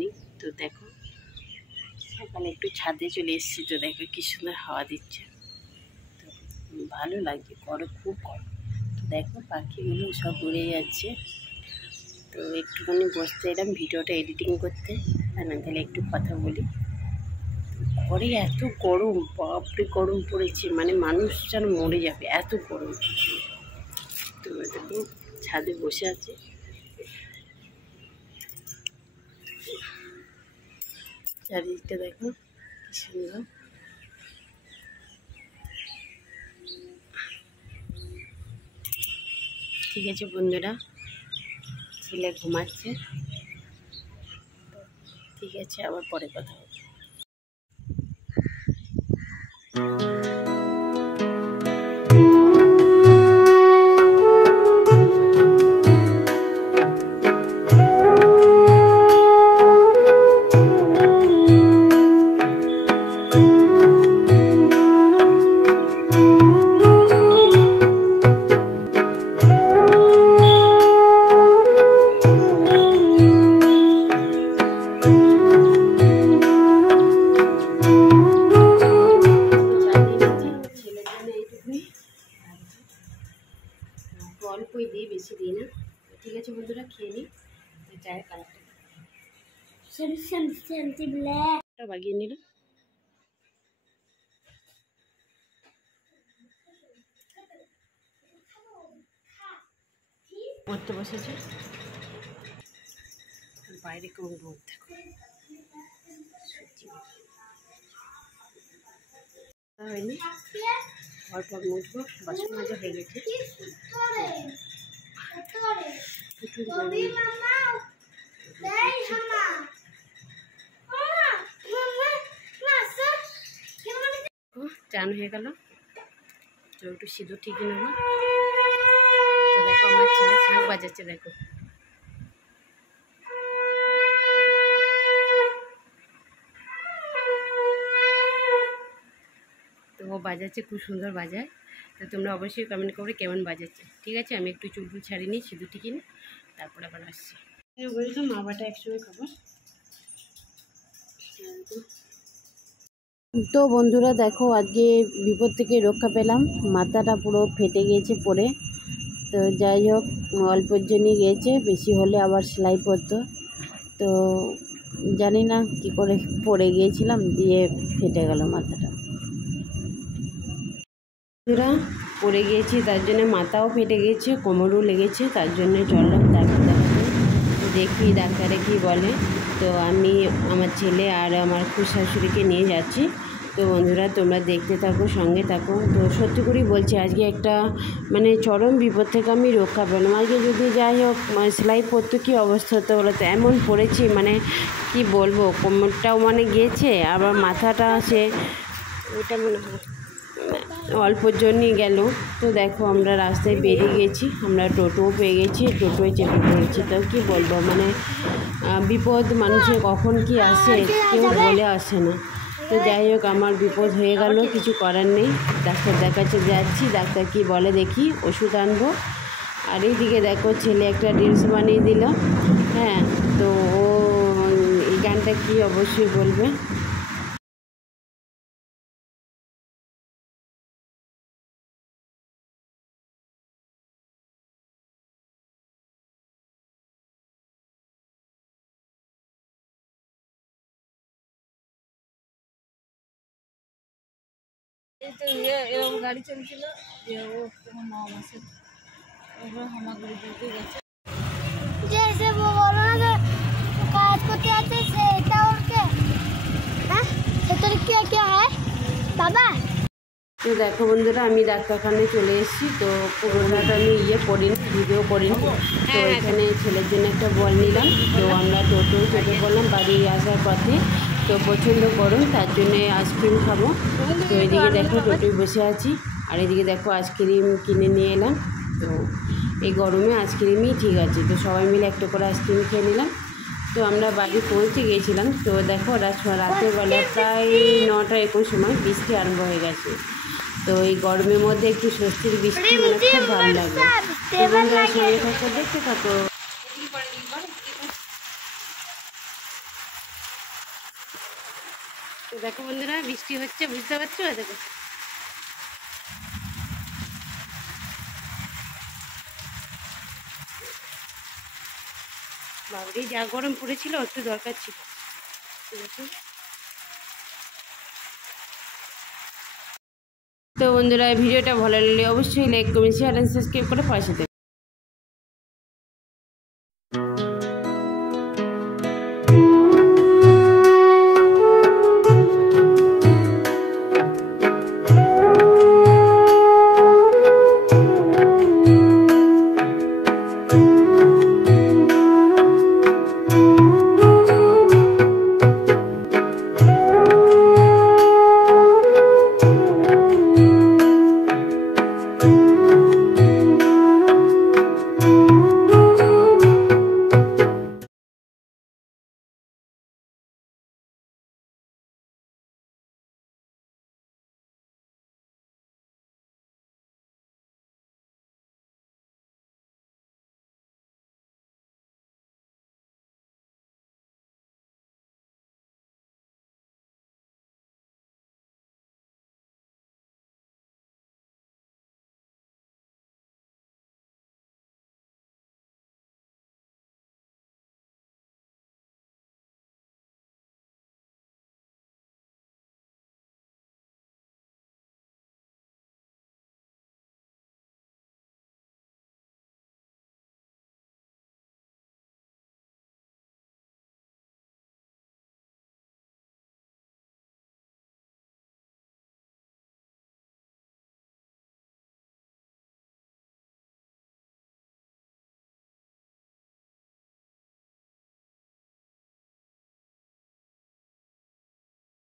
নেই। তো দেখো সকালে একটু ছাদে চলে এসেছি, তো দেখো কি সুন্দর হাওয়া দিচ্ছে, তো ভালো লাগছে। গরম, খুব গরম। তো দেখো পাখিগুলো সব উড়ে যাচ্ছে। তো একটুখানি বসতে এলাম ভিডিওটা এডিটিং করতে, আর না তাহলে একটু কথা বলি। ঘরে এত গরম, বাপরে গরম পড়েছে, মানে মানুষ যেন মরে যাবে, এত গরম। তো দেখো ছাদে বসে আছে, চারিদিকটা দেখো কি সুন্দর। ঠিক আছে বন্ধুরা, ছেলে ঘুমাচ্ছে, ঠিক আছে আবার পরে কথা হবে। অল্পই দিই, বেশি দিই না। ঠিক আছে বন্ধুরা, খেয়ে নিই। চায়ের কালারটা বাগিয়ে নিলাম। পড়তে বসেছে, বাইরে কেমন রোদ দেখো। হয়নি, অল্প মুঠবো, বাসন মাজা হয়ে গেছে। চান হয়ে গেল, তো একটু সিঁদুর ঠিকই নেব। তো দেখো আমার ছেলে শাঁখ বাজাচ্ছে, দেখো তো ও বাজাচ্ছে, খুব সুন্দর বাজায়। তো তোমরা অবশ্যই কমেন্ট করে কেমন বাজাচ্ছে। ঠিক আছে, আমি একটু চুল ছাড়িয়ে নিই, সিঁদুর ঠিকই নিই, তারপর আবার আসছি। বললাম মা বাটা একসঙ্গে খাবো। তো বন্ধুরা দেখো, আজকে বিপদ থেকে রক্ষা পেলাম, মাথাটা পুরো ফেটে গিয়েছে পড়ে। তো যাই হোক, অল্পের জন্যই গিয়েছে, বেশি হলে আবার সেলাই পড়তো। তো জানি না কি করে পড়ে গিয়েছিলাম, দিয়ে ফেটে গেল মাথাটা। বন্ধুরা পড়ে গিয়েছি, তার জন্য মাথাও ফেটে গিয়েছে, কোমরও লেগেছে, তার জন্য চললাম ডাক্তার দেখাতে। দেখি ডাক্তারে কি বলে। তো আমি আমার ছেলে আর আমার শাশুড়িকে নিয়ে যাচ্ছি। তো বন্ধুরা তোমরা দেখতে থাকো, সঙ্গে থাকো। তো সত্যি করেই বলছি, আজকে একটা মানে চরম বিপদ থেকে আমি রক্ষা পেলাম। আজকে যদি যাই হোক সেলাই পড়তো কী অবস্থা হতো বলো তো। এমন পড়েছি, মানে কি বলবো, কোমরটাও মানে গেছে, আবার মাথাটা আছে, ওইটা মনে হয় অল্পর জন্যই গেল। তো দেখো আমরা রাস্তায় বেরিয়ে গেছি, আমরা টোটোও পেয়ে গেছি, টোটোয় চেপে পড়েছি। তো কী বলবো, মানে বিপদ মানুষের কখন কি আসে কেউ বলে আসে না। তো যাই হোক আমার বিপদ হয়ে গেল, কিছু করার নেই। ডাক্তার দেখাতে যাচ্ছি, ডাক্তার কি বলে দেখি, ওষুধ আনবো। আর এইদিকে দেখো ছেলে একটা রিলস বানিয়ে দিল। হ্যাঁ, তো ও এই গানটা কি অবশ্যই বলবে। এই তো এরকম গাড়ি চলছিল, যে ও তখন 9 মাসের, ওগুলো হামাগুড়ি দিতে গেছে। जैसे वो बोलो ना जो काज करते आते से क्या उनके हाँ तो क्या क्या है बाबा। তো দেখো বন্ধুরা, আমি ডাক্তারখানায় চলে এসেছি। তো পুরোনোটা আমি করিনি, ভিডিও করিনি। তো এখানে ছেলের জন্য একটা বল নিলাম। তো আমরা টোটো চেপে পড়লাম বাড়ি আসার পথে। তো প্রচণ্ড গরম, তার জন্যে আইসক্রিম খাবো। তো এদিকে দেখো টোটোয় বসে আছি, আর এদিকে দেখো আইসক্রিম কিনে নিয়ে এলাম। তো এই গরমে আইসক্রিমই ঠিক আছে। তো সবাই মিলে একটা করে আইসক্রিম খেয়ে নিলাম। তো আমরা বাড়ি পৌঁছে গিয়েছিলাম। তো দেখো রাতের বেলা প্রায় 9টা-11 সময় বৃষ্টি আরম্ভ হয়ে গেছে। তো এই গরমের মধ্যে একটু স্বস্তির বৃষ্টি মানে খুব ভালো লাগে। তো সঙ্গে থাকো, দেখতে থাকো। তো দেখো বন্ধুরা বৃষ্টি হচ্ছে, বুঝতে পারছো? দেখো বাবরি যা গরম পড়েছিল, একটু দরকার ছিল। দেখো তো বন্ধুরা ভিডিওটা ভালো লাগলে অবশ্যই like comment share and subscribe করে পাশে থেকো।